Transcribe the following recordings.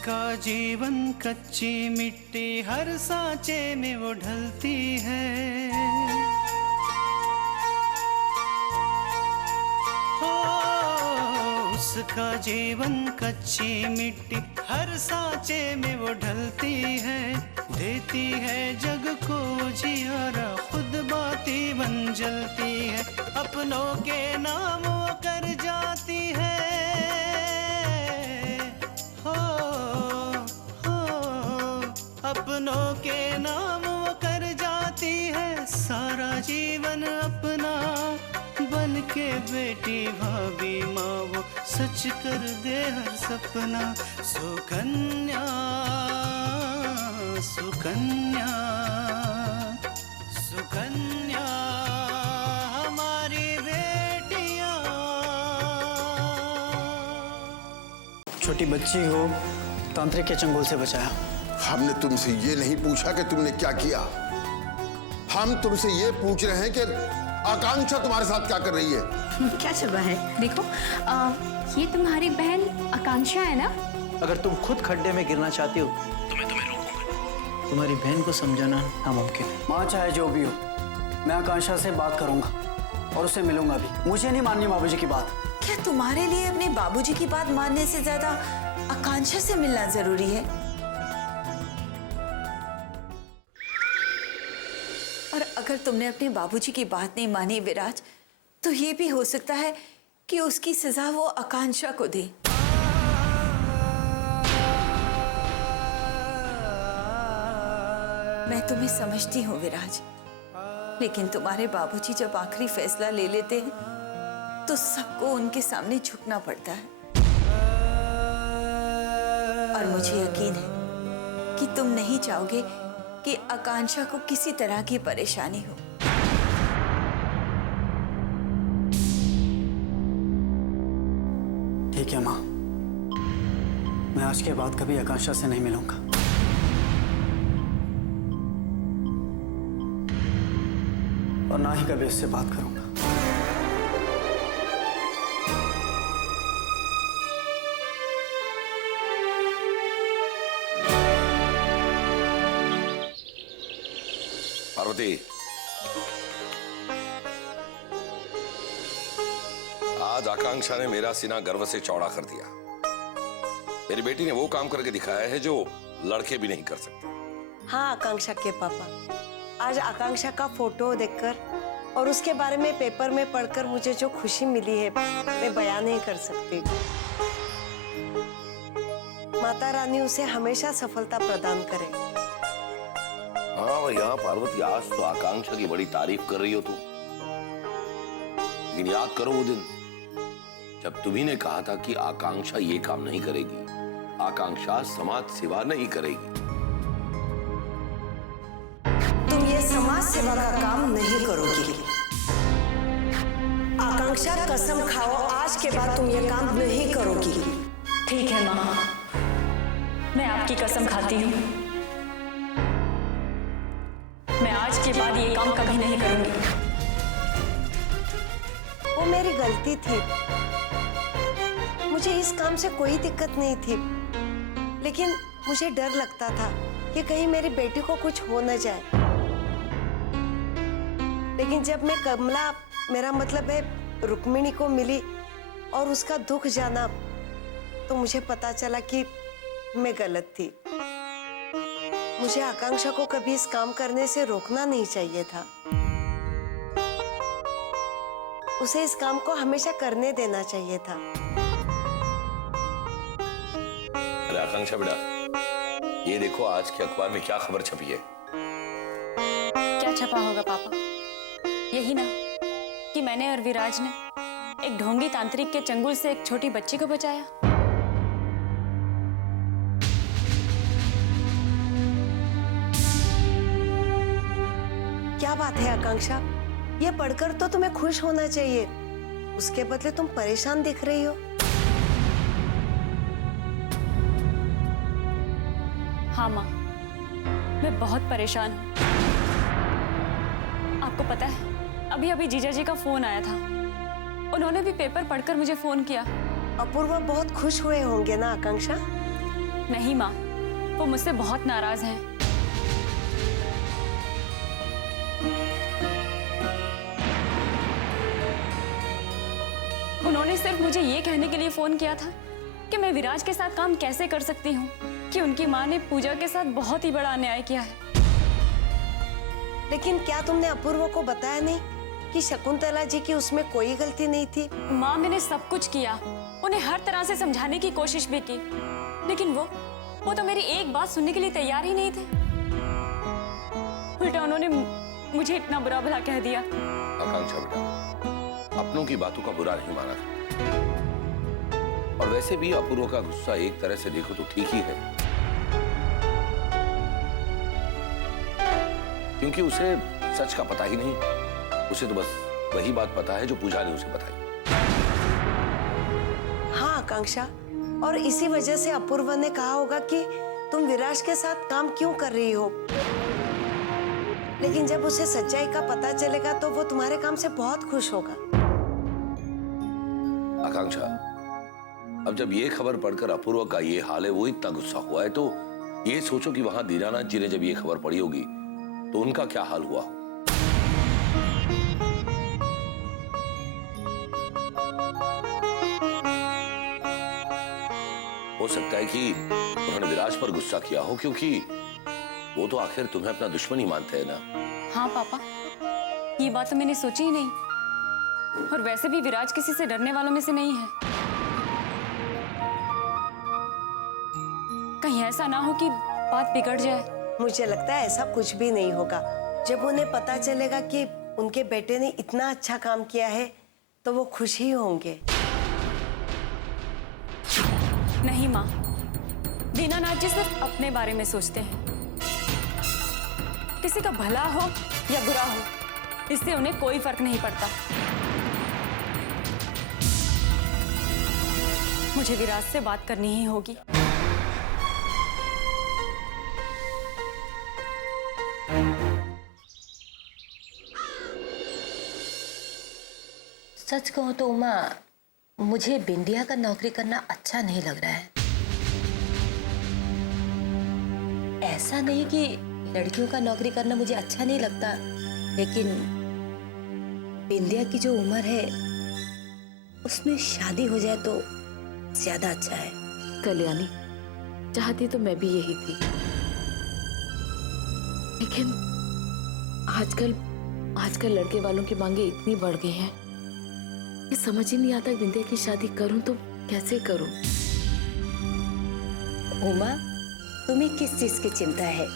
उसका जीवन कच्ची मिट्टी हर सांचे में वो ढलती है। हो उसका जीवन कच्ची मिट्टी हर सांचे में वो ढलती है। देती है जग को जियारा, खुद बाती बन जलती है। अपनों के नाम वो कर जाती है। हो अपनों के नाम वो कर जाती है। सारा जीवन अपना बन के बेटी भाभी माँ वो सच कर दे हर सपना। सुकन्या सुकन्या सुकन्या हमारी बेटियां। छोटी बच्ची को तांत्रिक के चंगुल से बचाया। हमने तुमसे ये नहीं पूछा कि तुमने क्या किया। हम तुमसे ये पूछ रहे हैं कि आकांक्षा तुम्हारे साथ क्या कर रही है। क्या छुपा है? देखो ये तुम्हारी बहन आकांक्षा है ना। अगर तुम खुद खड्डे में गिरना चाहती हो तो मैं तुम्हें रोकूंगा। तुम्हारी बहन को समझाना नामुमकिन है। माँ चाहे जो भी हो, मैं आकांक्षा से बात करूंगा और उससे मिलूंगा भी। मुझे नहीं माननी बाबूजी की बात। क्या तुम्हारे लिए अपने बाबूजी की बात मानने से ज्यादा आकांक्षा से मिलना जरूरी है? और अगर तुमने अपने बाबूजी की बात नहीं मानी विराज, तो ये भी हो सकता है कि उसकी सजा वो आकांक्षा को दे। मैं तुम्हें समझती हूँ विराज, लेकिन तुम्हारे बाबूजी जब आखिरी फैसला ले लेते हैं तो सबको उनके सामने झुकना पड़ता है। और मुझे यकीन है कि तुम नहीं चाहोगे कि आकांक्षा को किसी तरह की परेशानी हो। ठीक है माँ, मैं आज के बाद कभी आकांक्षा से नहीं मिलूंगा। और ना ही कभी उससे बात करूंगा। पार्वती, आज आकांक्षा ने मेरा सीना गर्व से चौड़ा कर दिया। मेरी बेटी ने वो काम करके दिखाया है जो लड़के भी नहीं कर सकते। हाँ आकांक्षा के पापा, आज आकांक्षा का फोटो देखकर और उसके बारे में पेपर में पढ़कर मुझे जो खुशी मिली है मैं बयान नहीं कर सकती। माता रानी उसे हमेशा सफलता प्रदान करे। हाँ भैया पार्वती, आज तो आकांक्षा की बड़ी तारीफ कर रही हो तुम, लेकिन याद करो वो दिन जब तुम्ही ने कहा था कि आकांक्षा ये काम नहीं करेगी, आकांक्षा समाज सेवा नहीं करेगी। तुम ये समाज सेवा का काम नहीं करोगी। आकांक्षा कसम खाओ, आज के बाद तुम ये काम नहीं करोगी। ठीक है माँ, मैं आपकी कसम खाती हूँ। मैं आज के बाद ये काम कभी नहीं करूंगी। वो मेरी गलती थी, मुझे इस काम से कोई दिक्कत नहीं थी, लेकिन मुझे डर लगता था कि कहीं मेरी बेटी को कुछ हो न जाए। लेकिन जब मैं कमला, मेरा मतलब है रुक्मिणी को मिली और उसका दुख जाना, तो मुझे पता चला कि मैं गलत थी। मुझे आकांक्षा को कभी इस काम करने से रोकना नहीं चाहिए था। उसे इस काम को हमेशा करने देना चाहिए था। अरे आकांक्षा बेटा, ये देखो आज के अखबार में क्या खबर छपी है। क्या छपा होगा पापा? यही ना कि मैंने और विराज ने एक ढोंगी तांत्रिक के चंगुल से एक छोटी बच्ची को बचाया। क्या बात है आकांक्षा, ये पढ़कर तो तुम्हें खुश होना चाहिए, उसके बदले तुम परेशान दिख रही हो। हाँ माँ, मैं बहुत परेशान हूँ। आपको पता है, अभी अभी जीजा जी का फोन आया था। उन्होंने भी पेपर पढ़कर मुझे फोन किया। अपूर्वा बहुत खुश हुए होंगे ना आकांक्षा? नहीं माँ, वो मुझसे बहुत नाराज हैं। उन्होंने सिर्फ मुझे ये कहने के लिए फोन किया था कि मैं विराज के साथ काम कैसे कर सकती हूँ, कि उनकी माँ ने पूजा के साथ बहुत ही बड़ा अन्याय किया है। लेकिन क्या तुमने अपूर्व को बताया नहीं कि शकुंतला जी की उसमें कोई गलती नहीं थी? माँ, मैंने सब कुछ किया, उन्हें हर तरह से समझाने की कोशिश भी की, लेकिन वो तो मेरी एक बात सुनने के लिए तैयार ही नहीं थे। उल्टा उन्होंने मुझे इतना बुरा भला कह दिया। आकांक्षा बेटा, अपनों की बातों का बुरा नहीं माना था, और वैसे भी अपूर्व का गुस्सा एक तरह से देखो तो ठीक ही है, क्योंकि उसे सच का पता ही नहीं। उसे तो बस वही बात पता है जो पूजा ने उसे बताई। हाँ आकांक्षा, और इसी वजह से अपूर्व ने कहा होगा कि तुम विराज के साथ काम क्यों कर रही हो। लेकिन जब उसे सच्चाई का पता चलेगा तो वो तुम्हारे काम से बहुत खुश होगा। आकांक्षा, अब जब ये खबर पढ़कर अपूर्व का ये हाल है, वो इतना गुस्सा हुआ है, तो ये सोचो कि वहां दीनानाथ जी ने जब ये खबर पड़ी होगी तो उनका क्या हाल हुआ। हो सकता है कि उन्होंने विराज पर गुस्सा किया हो, क्योंकि वो तो आखिर तुम्हें अपना दुश्मन ही मानते हैं ना। हाँ पापा, ये बात तो मैंने सोची ही नहीं, और वैसे भी विराज किसी से डरने वालों में से नहीं है। कहीं ऐसा ना हो कि बात बिगड़ जाए। मुझे लगता है ऐसा कुछ भी नहीं होगा। जब उन्हें पता चलेगा कि उनके बेटे ने इतना अच्छा काम किया है तो वो खुश ही होंगे। नहीं माँ, दीनानाथ जी सिर्फ अपने बारे में सोचते हैं। किसी का भला हो या बुरा हो, इससे उन्हें कोई फर्क नहीं पड़ता। मुझे विराज से बात करनी ही होगी। सच कहूं तो उमा, मुझे बिंदिया का नौकरी करना अच्छा नहीं लग रहा है। ऐसा नहीं कि लड़कियों का नौकरी करना मुझे अच्छा नहीं लगता, लेकिन बिंदिया की जो उम्र है उसमें शादी हो जाए तो ज्यादा अच्छा है। कल्याणी, चाहती तो मैं भी यही थी, लेकिन आजकल लड़के वालों की मांगे इतनी बढ़ गई हैं, ये समझ ही नहीं आता बिंदिया की शादी करूं तो कैसे करूं। उमा, तुम्हें किस चीज की चिंता है?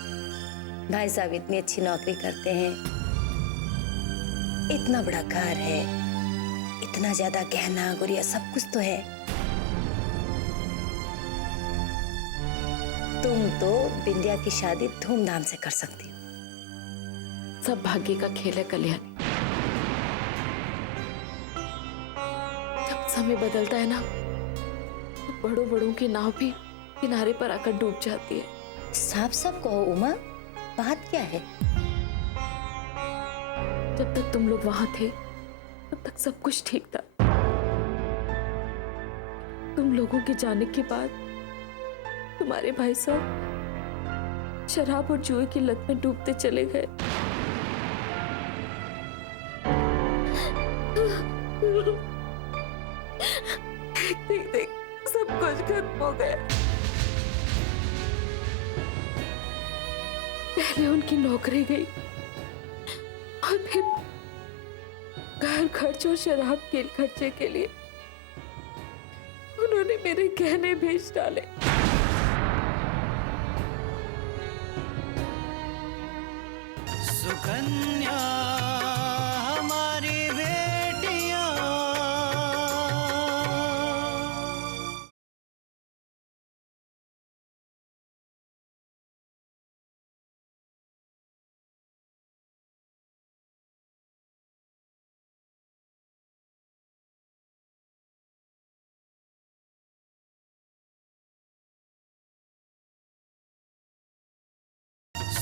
भाई साहब इतनी अच्छी नौकरी करते हैं, इतना बड़ा घर है, इतना ज्यादा गहना गुड़िया सब कुछ तो है। तुम तो बिंदिया की शादी धूमधाम से कर सकती हो। सब भाग्य का खेल है कल्याणी। जब समय बदलता है ना, तो बड़ों की नाव भी किनारे पर आकर डूब जाती है। साफ साफ कहो उमा, बात क्या है? जब तक तुम लोग वहां थे तब तक सब कुछ ठीक था। तुम लोगों के जाने के बाद तुम्हारे भाई साहब शराब और जुए की लत में डूबते चले गए। देख सब कुछ खत्म हो गया। पहले उनकी नौकरी गई और फिर घर खर्च और शराब के खर्चे के लिए उन्होंने मेरे गहने बेच डाले। सुकन्या हमारी बेटियां,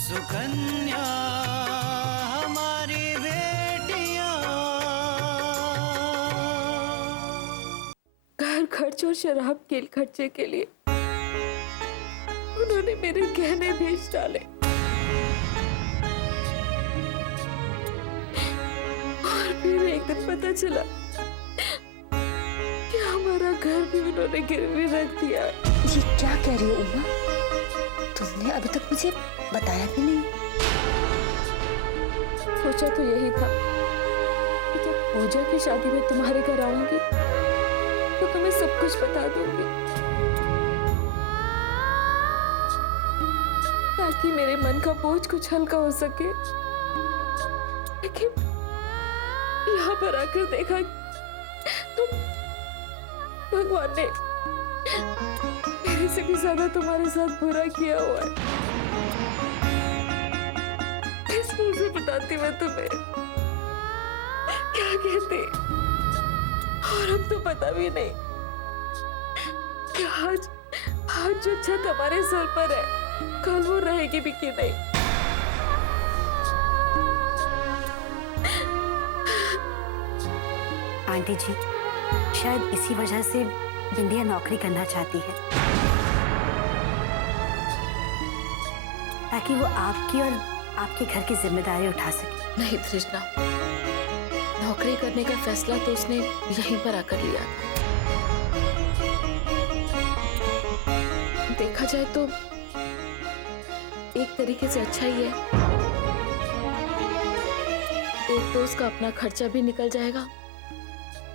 सुकन्या हमारी बेटियां। घर खर्च और शराब के खर्चे के लिए मेरे गहने बेच डाले और फिर एक दिन पता चला कि हमारा घर भी उन्होंने गिरवी रख दिया। ये क्या कह रही हो उमा? तुमने अभी तक मुझे बताया भी नहीं। सोचा तो यही था कि जब पूजा की शादी में तुम्हारे घर आऊंगी तो तुम्हें सब कुछ बता दूंगी, ताकि मेरे मन का बोझ कुछ हल्का हो सके। लेकिन यहाँ पर आकर देखा तो भगवान ने मेरे से भी ज्यादा तुम्हारे साथ बुरा किया हुआ है। किस मुंह से बताती मैं तुम्हें, क्या कहती, और अब तो पता भी नहीं कि आज जो छत हमारे सर पर है कल वो रहेगी भी कि नहीं। आंटी जी, शायद इसी वजह से बिंदिया नौकरी करना चाहती है, ताकि वो आपकी और आपके घर की जिम्मेदारी उठा सके। नहीं तृष्णा, नौकरी करने का फैसला तो उसने यहीं पर आकर लिया था। देखा जाए तो एक तरीके से अच्छा ही है। एक तो उसका अपना खर्चा भी निकल जाएगा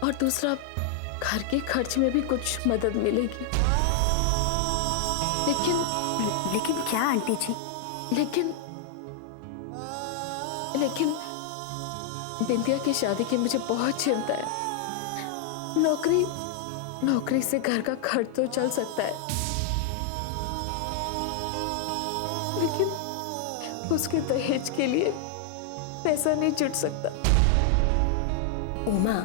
और दूसरा घर के खर्च में भी कुछ मदद मिलेगी। लेकिन क्या आंटी जी? लेकिन बिंदिया की शादी की मुझे बहुत चिंता है। नौकरी से घर का खर्च तो चल सकता है, लेकिन उसके दहेज के लिए पैसा नहीं जुट सकता। उमा,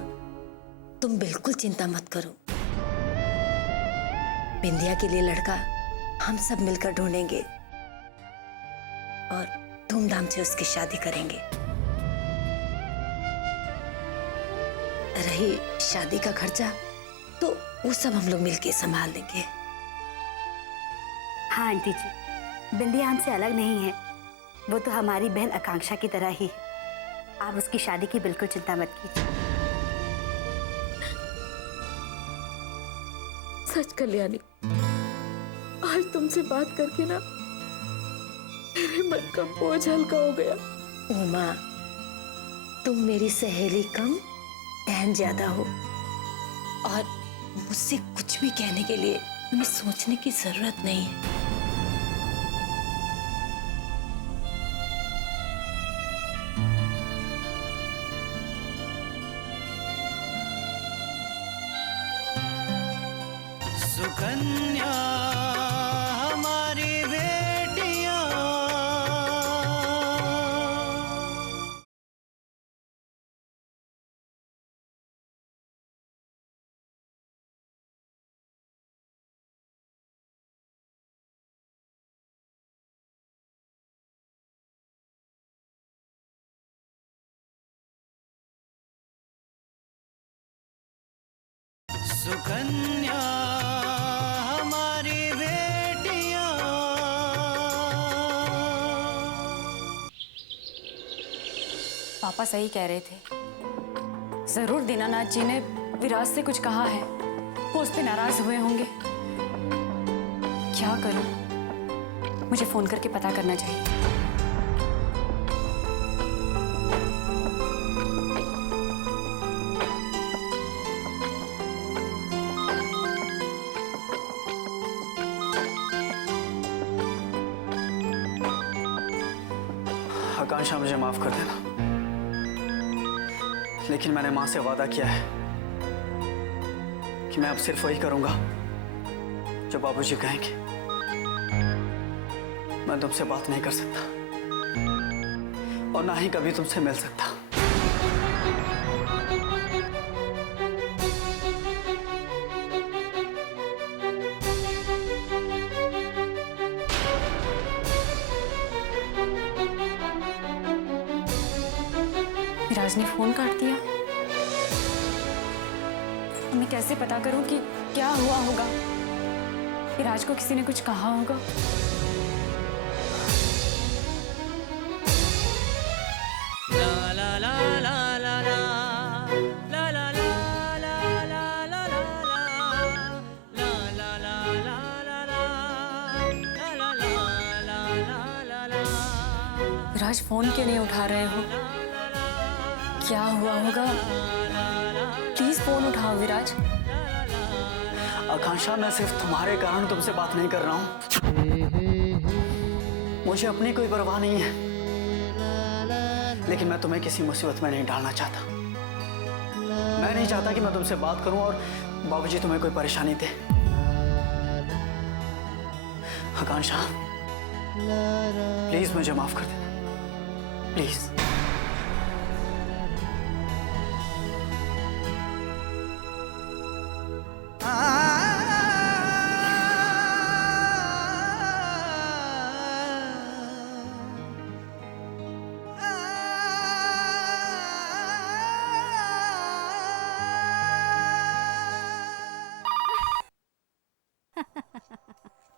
तुम बिल्कुल चिंता मत करो। बिंदिया के लिए लड़का हम सब मिलकर ढूंढेंगे और धूमधाम से उसकी शादी करेंगे। रही शादी का खर्चा तो वो सब हम लोग मिलके संभाल लेंगे। हाँ आंटी जी, बिंदिया हमसे अलग नहीं है, वो तो हमारी बहन आकांक्षा की तरह ही है। आप उसकी शादी की बिल्कुल चिंता मत कीजिए। सच कल्याणी, आज तुमसे बात करके ना मेरे मन का बोझ हल्का हो गया। उमा, तुम मेरी सहेली कम बहन ज्यादा हो और मुझसे कुछ भी कहने के लिए तुम्हें सोचने की जरूरत नहीं है। सुकन्या हमारी बेटियां, सुकन्या हमारी बेटियां। पापा सही कह रहे थे, जरूर दीनानाथ जी ने विराज से कुछ कहा है, वो उस पर नाराज हुए होंगे। क्या करूं, मुझे फोन करके पता करना चाहिए। आकांक्षा, मुझे माफ कर देना, लेकिन मैंने मां से वादा किया है कि मैं अब सिर्फ वही करूंगा जो बाबूजी कहेंगे। मैं तुमसे बात नहीं कर सकता और ना ही कभी तुमसे मिल सकता। विराज ने फोन काट दिया। मैं कैसे पता करूं कि क्या हुआ होगा? विराज को किसी ने कुछ कहा होगा। विराज फोन क्यों नहीं उठा रहे हो? क्या हुआ होगा? प्लीज फोन उठाओ विराज। आकांक्षा, मैं सिर्फ तुम्हारे कारण तुमसे बात नहीं कर रहा हूं। मुझे अपनी कोई परवाह नहीं है, लेकिन मैं तुम्हें किसी मुसीबत में नहीं डालना चाहता। मैं नहीं चाहता कि मैं तुमसे बात करूं और बाबूजी तुम्हें कोई परेशानी दे। आकांक्षा, प्लीज मुझे माफ कर देना, प्लीज।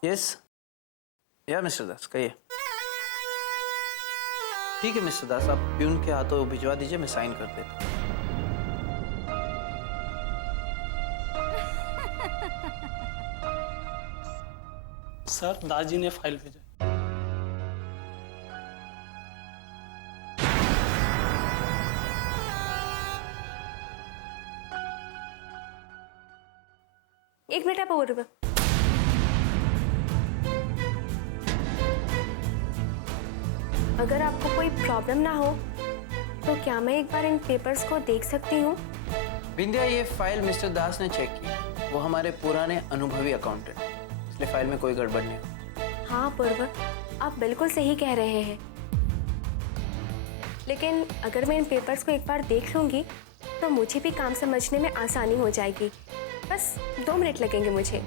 यस या मिस्टर दास, कहिए। ठीक है मिस्टर दास, आप प्यून के हाथों भिजवा दीजिए, मैं साइन कर देता हूँ। सर, दास जी ने फाइल भेजा। एक मिनट आप बोल रहे हो। अगर आपको कोई प्रॉब्लम ना हो तो क्या मैं एक बार इन पेपर्स को देख सकती हूँ? बिंदिया, ये फाइल मिस्टर दास ने चेक की, वो हमारे पुराने अनुभवी अकाउंटेंट, इसलिए फाइल में कोई गड़बड़ नहीं हो। हाँ पूर्व, आप बिल्कुल सही कह रहे हैं, लेकिन अगर मैं इन पेपर्स को एक बार देख लूँगी तो मुझे भी काम समझने में आसानी हो जाएगी। बस 2 मिनट लगेंगे मुझे।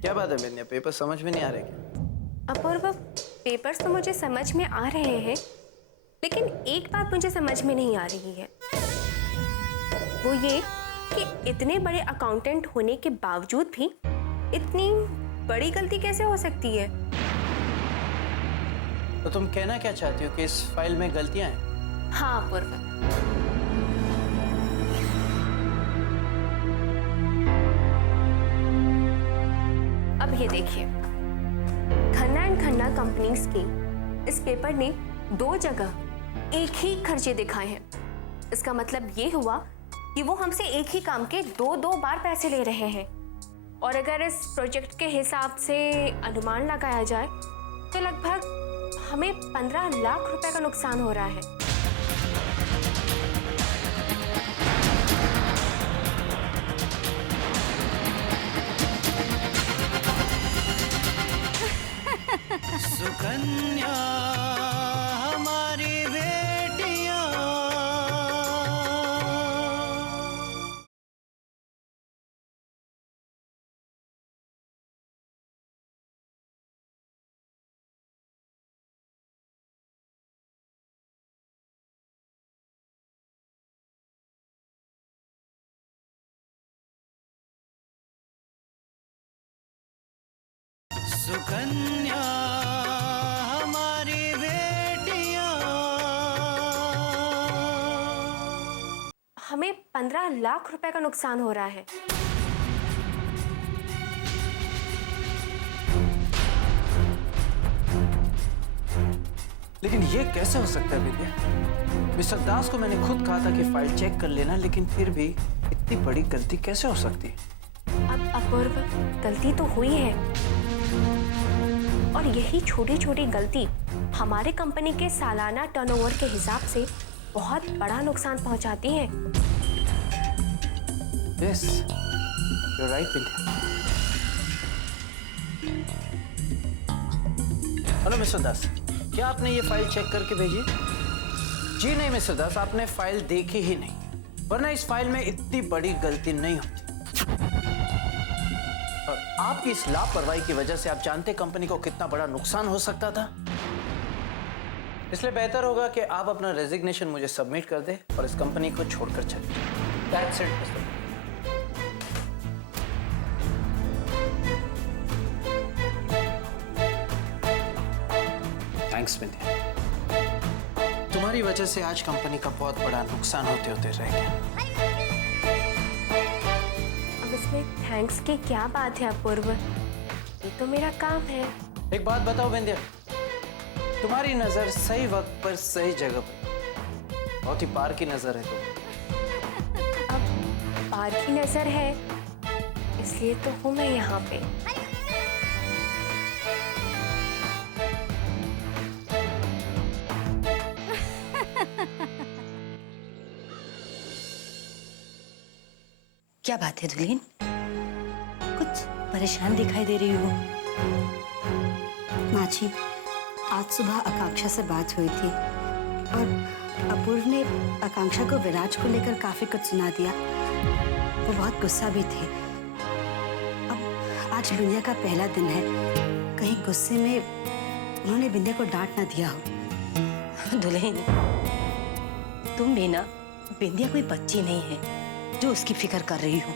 क्या बात है बिंदिया, पेपर समझ में नहीं आ रहे क्या? अपूर्व, पेपर्स तो मुझे समझ में आ रहे हैं, लेकिन एक बात मुझे समझ में नहीं आ रही है, वो ये कि इतने बड़े अकाउंटेंट होने के बावजूद भी इतनी बड़ी गलती कैसे हो सकती है? तो तुम कहना क्या चाहती हो कि इस फाइल में गलतियां हैं? हाँ अपूर्व, अब ये देखिए, खन्ना एंड खन्ना कंपनीज के इस पेपर ने 2 जगह एक ही खर्चे दिखाए हैं। इसका मतलब ये हुआ कि वो हमसे एक ही काम के 2 बार पैसे ले रहे हैं, और अगर इस प्रोजेक्ट के हिसाब से अनुमान लगाया जाए तो लगभग हमें 15 लाख रुपए का नुकसान हो रहा है। सुकन्या हमारी बेटियां, सुकन्या हमारी बेटियां। हमें 15 लाख रुपए का नुकसान हो रहा है। लेकिन ये कैसे हो सकता है विद्या? मिस्टर दास को मैंने खुद कहा था कि फाइल चेक कर लेना, लेकिन फिर भी इतनी बड़ी गलती कैसे हो सकती है? अब अपूर्व, गलती तो हुई है, और यही छोटी छोटी गलती हमारे कंपनी के सालाना टर्नओवर के हिसाब से बहुत बड़ा नुकसान पहुंचाती है। Yes, you're right, Vidya. Hello mister Das, क्या आपने ये फाइल चेक करके भेजी? जी नहीं मिस्टर दास, आपने फाइल देखी ही नहीं, वरना इस फाइल में इतनी बड़ी गलती नहीं होती। और आपकी इस लापरवाही की वजह से आप जानते कंपनी को कितना बड़ा नुकसान हो सकता था। इसलिए बेहतर होगा कि आप अपना रेजिग्नेशन मुझे सबमिट कर दे और इस कंपनी को छोड़कर चले जाए। That's it, mister. थैंक्स बिंदिया। तुम्हारी वजह से आज कंपनी का बहुत बड़ा नुकसान होते होते रह गया। अब इसमें थैंक्स की क्या बात है अपूर्व, ये तो मेरा काम है। एक बात बताओ बिंदिया, तुम्हारी नजर सही वक्त पर सही जगह पर, बहुत ही पार की नजर है तुम। अब पार की नजर है इसलिए तो हूँ मैं यहाँ पे। क्या बात है दुल्हन, कुछ परेशान दिखाई दे रही हो? माँ जी, आज सुबह आकांक्षा से बात हुई थी और अपूर्व ने आकांक्षा को विराज को लेकर काफी कुछ सुना दिया। वो बहुत गुस्सा भी थे। अब आज बिंदिया का पहला दिन है, कहीं गुस्से में उन्होंने बिंदिया को डांट ना दिया हो। दुल्हन, तुम भी ना, बिंदिया कोई बच्ची नहीं है जो उसकी फिक्र कर रही हो,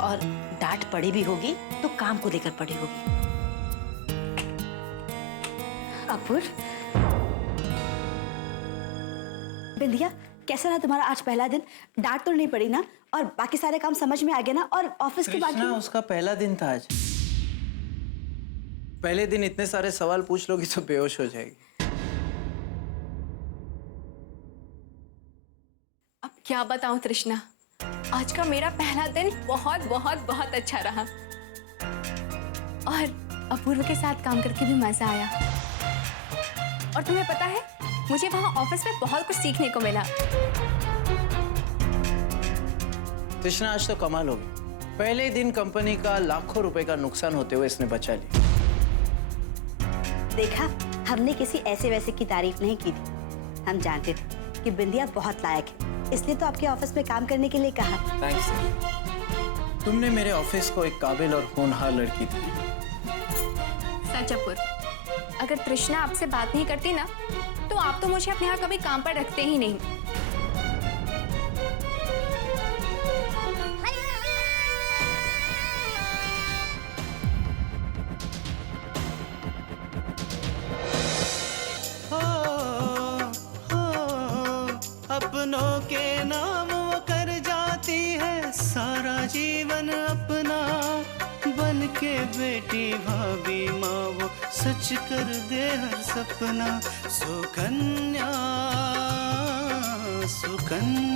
और डांट पड़ी भी होगी तो काम को लेकर पड़ी होगी। अपूर्व, बिंदिया कैसा रहा तुम्हारा आज पहला दिन? डांट तो नहीं पड़ी ना, और बाकी सारे काम समझ में आ गए ना, और ऑफिस के बाकी? उसका पहला दिन था आज। पहले दिन इतने सारे सवाल पूछ लोगी तो बेहोश हो जाएगी। अब क्या बताऊं तृष्णा, आज का मेरा पहला दिन बहुत बहुत बहुत अच्छा रहा, और अपूर्व के साथ काम करके भी मजा आया। और तुम्हें पता है, मुझे वहां ऑफिस में बहुत कुछ सीखने को मिला। कृष्णा, आज तो कमाल हो गई। पहले दिन कंपनी का लाखों रुपए का नुकसान होते हुए इसने बचा लिया। देखा, हमने किसी ऐसे वैसे की तारीफ नहीं की थी। हम जानते थे कि बिंदिया बहुत लायक है, इसलिए तो आपके ऑफिस में काम करने के लिए कहा। Thanks sir. तुमने मेरे ऑफिस को एक काबिल और होनहार लड़की दी। सच अपूर्व, अगर तृष्णा आपसे बात नहीं करती ना, तो आप तो मुझे अपने यहाँ कभी काम पर रखते ही नहीं। अपनों के नाम वो कर जाती है सारा जीवन अपना, बन के बेटी भाभी माँ वो सच कर दे हर सपना। सुकन्या सुकन्या